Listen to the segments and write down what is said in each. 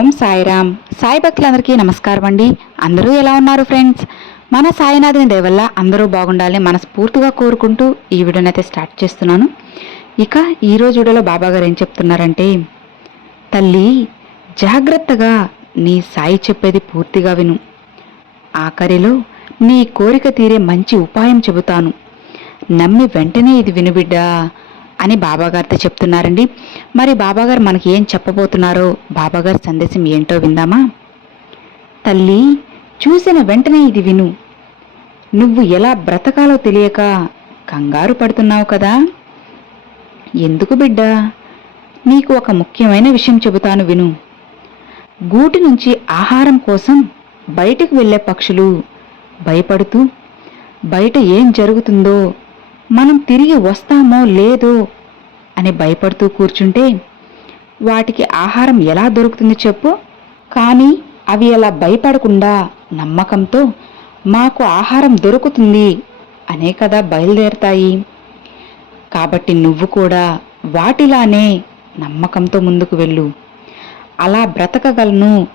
ఓం సాయిరామ్. సాయి భక్తులందరికీ నమస్కారం అండి. అందరూ ఎలా ఉన్నారు ఫ్రెండ్స్? మన సాయినాథుని దేవల్ల అందరూ బాగుండాలని మనస్ఫూర్తిగా కోరుకుంటూ ఈ వీడియోనైతే స్టార్ట్ చేస్తున్నాను. ఇక ఈరోజు వీడియోలో బాబా గారు ఏం చెప్తున్నారంటే తల్లి జాగ్రత్తగా నీ సాయి చెప్పేది పూర్తిగా విను. ఆఖరిలో నీ కోరిక తీరే మంచి ఉపాయం చెబుతాను. నమ్మి వెంటనే ఇది వినుబిడ్డా అని బాబాగారితో చెప్తున్నారండి. మరి బాబాగారు మనకి ఏం చెప్పబోతున్నారో బాబాగారి సందేశం ఏంటో విందామా? తల్లి చూసిన వెంటనే ఇది విను. నువ్వు ఎలా బ్రతకాలో తెలియక కంగారు పడుతున్నావు కదా? ఎందుకు బిడ్డ? నీకు ఒక ముఖ్యమైన విషయం చెబుతాను విను. గూటి నుంచి ఆహారం కోసం బయటికి వెళ్ళే పక్షులు భయపడుతూ బయట ఏం జరుగుతుందో మనం తిరిగి వస్తామో లేదో అని భయపడుతూ కూర్చుంటే వాటికి ఆహారం ఎలా దొరుకుతుంది చెప్పు. కానీ అవి అలా భయపడకుండా నమ్మకంతో మాకు ఆహారం దొరుకుతుంది అనే కదా బయలుదేరతాయి. కాబట్టి నువ్వు కూడా వాటిలానే నమ్మకంతో ముందుకు వెళ్ళు. అలా బ్రతకగలను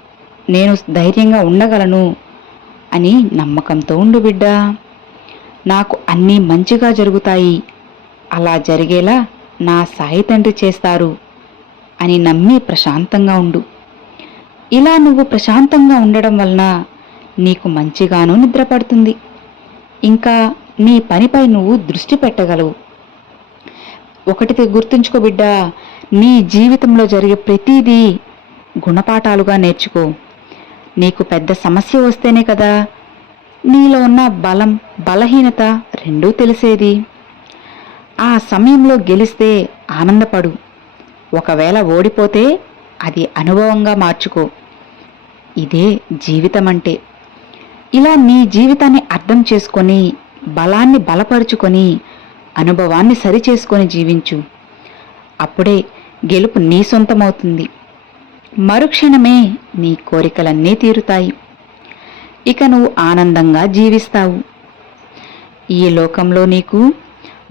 నేను ధైర్యంగా ఉండగలను అని నమ్మకంతో ఉండు బిడ్డా. నాకు అన్నీ మంచిగా జరుగుతాయి. అలా జరిగేలా నా సాయి తండ్రి చేస్తారు అని నమ్మి ప్రశాంతంగా ఉండు. ఇలా నువ్వు ప్రశాంతంగా ఉండడం వలన నీకు మంచిగానూ నిద్రపడుతుంది. ఇంకా నీ పనిపై నువ్వు దృష్టి పెట్టగలవు. ఒకటి గుర్తుంచుకో బిడ్డ నీ జీవితంలో జరిగే ప్రతిదీ గుణపాఠాలుగా నేర్చుకో. నీకు పెద్ద సమస్య వస్తేనే కదా నీలో ఉన్న బలం బలహీనత రెండూ తెలిసేది. ఆ సమయంలో గెలిస్తే ఆనందపడు. ఒకవేళ ఓడిపోతే అది అనుభవంగా మార్చుకో. ఇదే జీవితం అంటే ఇలా నీ జీవితాన్ని అర్థం చేసుకొని బలాన్ని బలపరుచుకొని అనుభవాన్ని సరిచేసుకొని జీవించు. అప్పుడే గెలుపు నీ సొంతమవుతుంది. మరుక్షణమే నీ కోరికలన్నీ తీరుతాయి. ఇక నువ్వు ఆనందంగా జీవిస్తావు. ఈ లోకంలో నీకు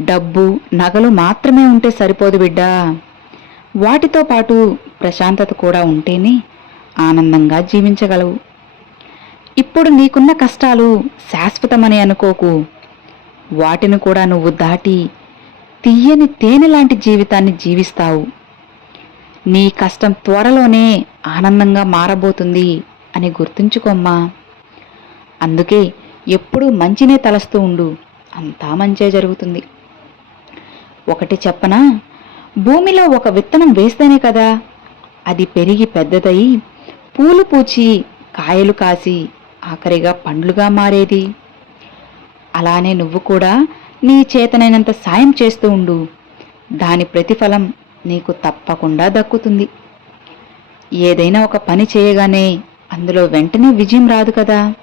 డబ్బు నగలు మాత్రమే ఉంటే సరిపోదు బిడ్డా. వాటితో పాటు ప్రశాంతత కూడా ఉంటేనే ఆనందంగా జీవించగలవు. ఇప్పుడు నీకున్న కష్టాలు శాశ్వతమని అనుకోకు. వాటిని కూడా నువ్వు దాటి తీయని తేనె లాంటి జీవితాన్ని జీవిస్తావు. నీ కష్టం త్వరలోనే ఆనందంగా మారబోతుంది అని గుర్తుంచుకోమ్మా. అందుకే ఎప్పుడూ మంచినే తలస్తూ ఉండు. అంతా మంచే జరుగుతుంది. ఒకటి చెప్పనా? భూమిలో ఒక విత్తనం వేస్తేనే కదా. అది పెరిగి పెద్దదయి పూలు పూచి కాయలు కాసి ఆఖరిగా పండ్లుగా మారేది. అలానే నువ్వు కూడా నీ చేతనైనంత సాయం చేస్తూ ఉండు. దాని ప్రతిఫలం నీకు తప్పకుండా దక్కుతుంది. ఏదైనా ఒక పని చేయగానే అందులో వెంటనే విజయం రాదు కదా.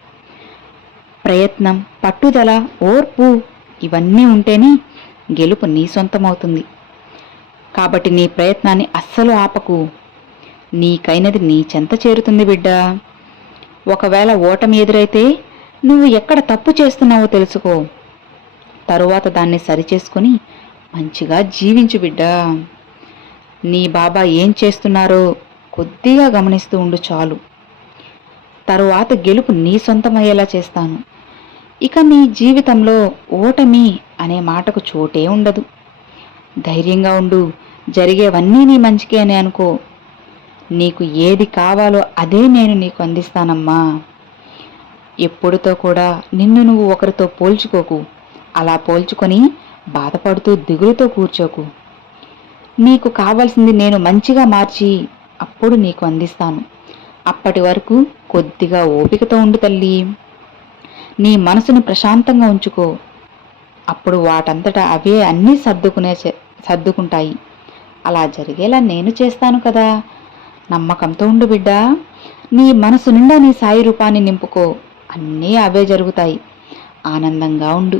ప్రయత్నం పట్టుదల ఓర్పు ఇవన్నీ ఉంటేనే గెలుపు నీ సొంతమవుతుంది. కాబట్టి నీ ప్రయత్నాన్ని అస్సలు ఆపకు. నీకైనది నీ చెంత చేరుతుంది బిడ్డా. ఒకవేళ ఓటమి ఎదురైతే నువ్వు ఎక్కడ తప్పు చేస్తున్నావో తెలుసుకో. తరువాత దాన్ని సరిచేసుకుని మంచిగా జీవించు బిడ్డా. నీ బాబా ఏం చేస్తున్నారో కొద్దిగా గమనిస్తూ ఉండు చాలు. తరువాత గెలుపు నీ సొంతమయ్యేలా చేస్తాను. ఇక నీ జీవితంలో ఓటమి అనే మాటకు చోటే ఉండదు. ధైర్యంగా ఉండు జరిగేవన్నీ నీ మంచికే అని అనుకో. నీకు ఏది కావాలో అదే నేను నీకు అందిస్తానమ్మా. ఎప్పుడుతో కూడా నిన్ను నువ్వు ఒకరితో పోల్చుకోకు. అలా పోల్చుకొని బాధపడుతూ దిగులుతో కూర్చోకు. నీకు కావాల్సింది నేను మంచిగా మార్చి అప్పుడు నీకు అందిస్తాను. అప్పటి వరకు కొద్దిగా ఓపికతో ఉండు తల్లి. నీ మనసును ప్రశాంతంగా ఉంచుకో. అప్పుడు వాటంతటా అవే అన్నీ సర్దుకునే సర్దుకుంటాయి. అలా జరిగేలా నేను చేస్తాను కదా. నమ్మకంతో ఉండు బిడ్డా. నీ మనసు నిండా నీ సాయి రూపాన్ని నింపుకో. అన్నీ అవే జరుగుతాయి. ఆనందంగా ఉండు.